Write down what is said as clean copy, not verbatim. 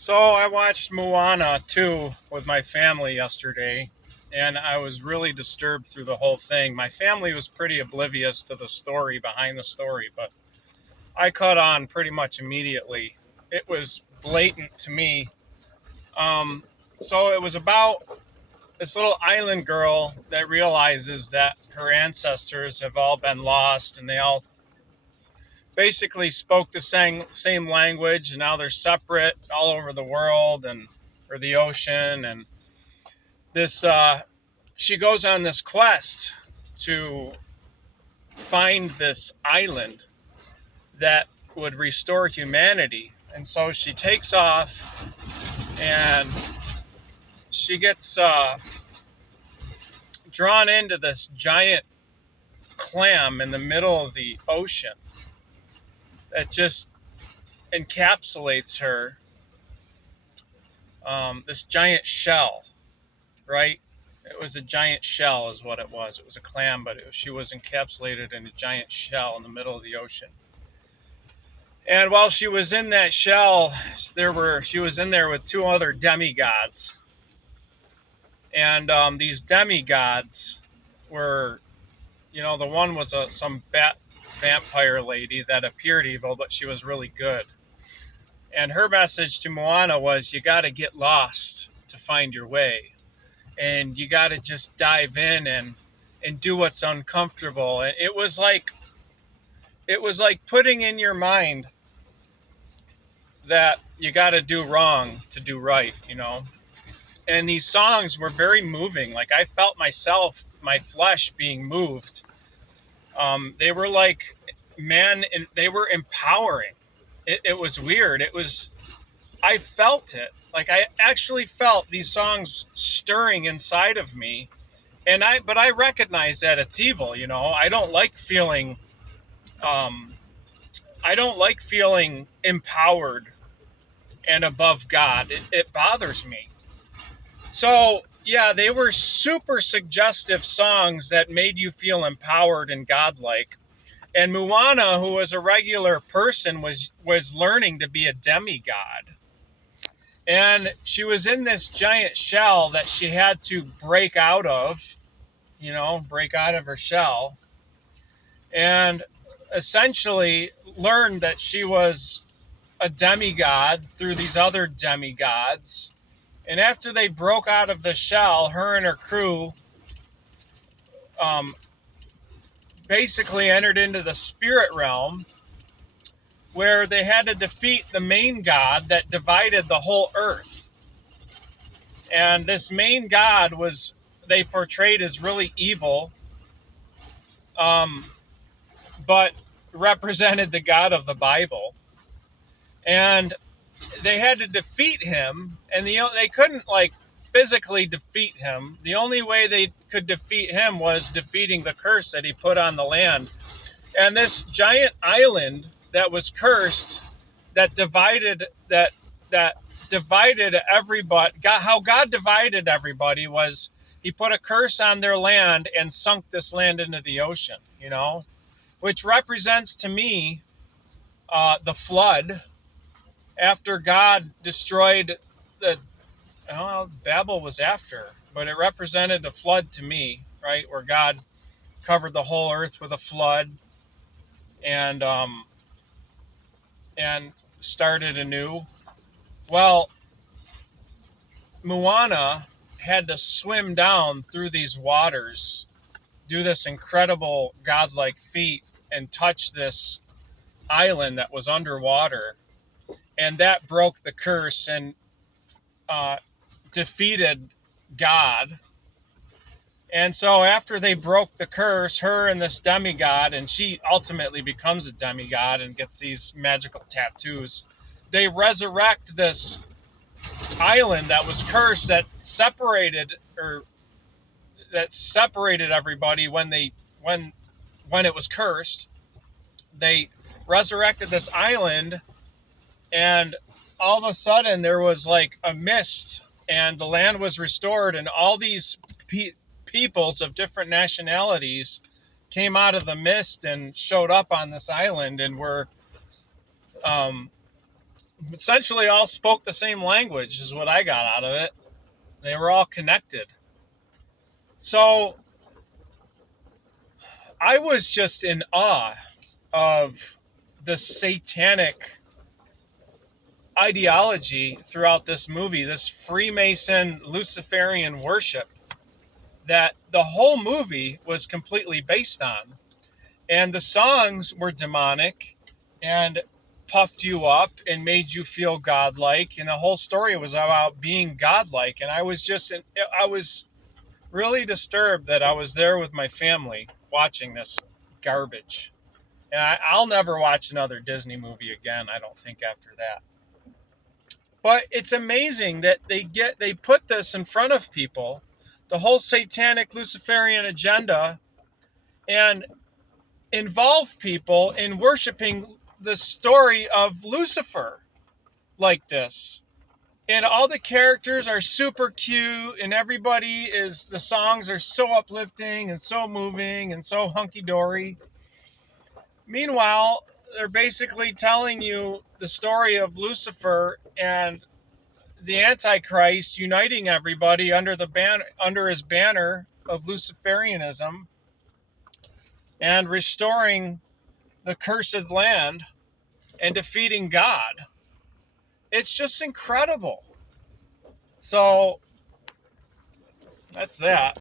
So I watched Moana 2 with my family yesterday, and I was really disturbed through the whole thing. My family was pretty oblivious to the story behind the story, but I caught on pretty much immediately. It was blatant to me. Um, so it was about this little island girl that realizes that her ancestors have all been lost and they all basically spoke the same language, and now they're separate all over the world and or the ocean. And this she goes on this quest to find this island that would restore humanity. And so she takes off, and she gets drawn into this giant clam in the middle of the ocean that just encapsulates her. This giant shell, right? It was a giant shell, is what it was. It was a clam, but she was encapsulated in a giant shell in the middle of the ocean. And while she was in that shell, she was in there with two other demigods. And these demigods were, the one was some vampire lady that appeared evil, but she was really good. And her message to Moana was, you got to get lost to find your way. And you got to just dive in and do what's uncomfortable. And it was like putting in your mind that you got to do wrong to do right. And these songs were very moving. Like, I felt myself, my flesh being moved. They were like, man, and they were empowering. It was weird. I felt it. Like, I actually felt these songs stirring inside of me. But I recognize that it's evil. I don't like feeling, empowered and above God. It bothers me. So yeah, they were super suggestive songs that made you feel empowered and godlike. And Moana, who was a regular person, was learning to be a demigod. And she was in this giant shell that she had to break out of, break out of her shell. And essentially learned that she was a demigod through these other demigods. And after they broke out of the shell, her and her crew basically entered into the spirit realm, where they had to defeat the main god that divided the whole earth. And this main god they portrayed as really evil, but represented the God of the Bible. And they had to defeat him, and they couldn't physically defeat him. The only way they could defeat him was defeating the curse that he put on the land. And this giant island that was cursed, that divided everybody. How God divided everybody was, he put a curse on their land and sunk this land into the ocean, which represents to me the flood. After God destroyed Babel was after, but it represented the flood to me, right? Where God covered the whole earth with a flood and started anew. Well, Moana had to swim down through these waters, do this incredible godlike feat, and touch this island that was underwater. And that broke the curse and defeated God. And so after they broke the curse, her and this demigod, and she ultimately becomes a demigod and gets these magical tattoos, they resurrect this island that was cursed, that separated everybody when it was cursed. They resurrected this island, and all of a sudden there was like a mist, and the land was restored, and all these peoples of different nationalities came out of the mist and showed up on this island, and were essentially all spoke the same language, is what I got out of it. They were all connected. So I was just in awe of the satanic ideology throughout this movie, this Freemason Luciferian worship that the whole movie was completely based on. And the songs were demonic and puffed you up and made you feel godlike. And the whole story was about being godlike. And I was really disturbed that I was there with my family watching this garbage. And I'll never watch another Disney movie again, I don't think, after that. But it's amazing that they put this in front of people, the whole satanic Luciferian agenda, and involve people in worshiping the story of Lucifer like this. And all the characters are super cute, and the songs are so uplifting and so moving and so hunky dory. Meanwhile, they're basically telling you the story of Lucifer and the Antichrist uniting everybody under his banner of Luciferianism and restoring the cursed land and defeating God. It's just incredible. So that's that.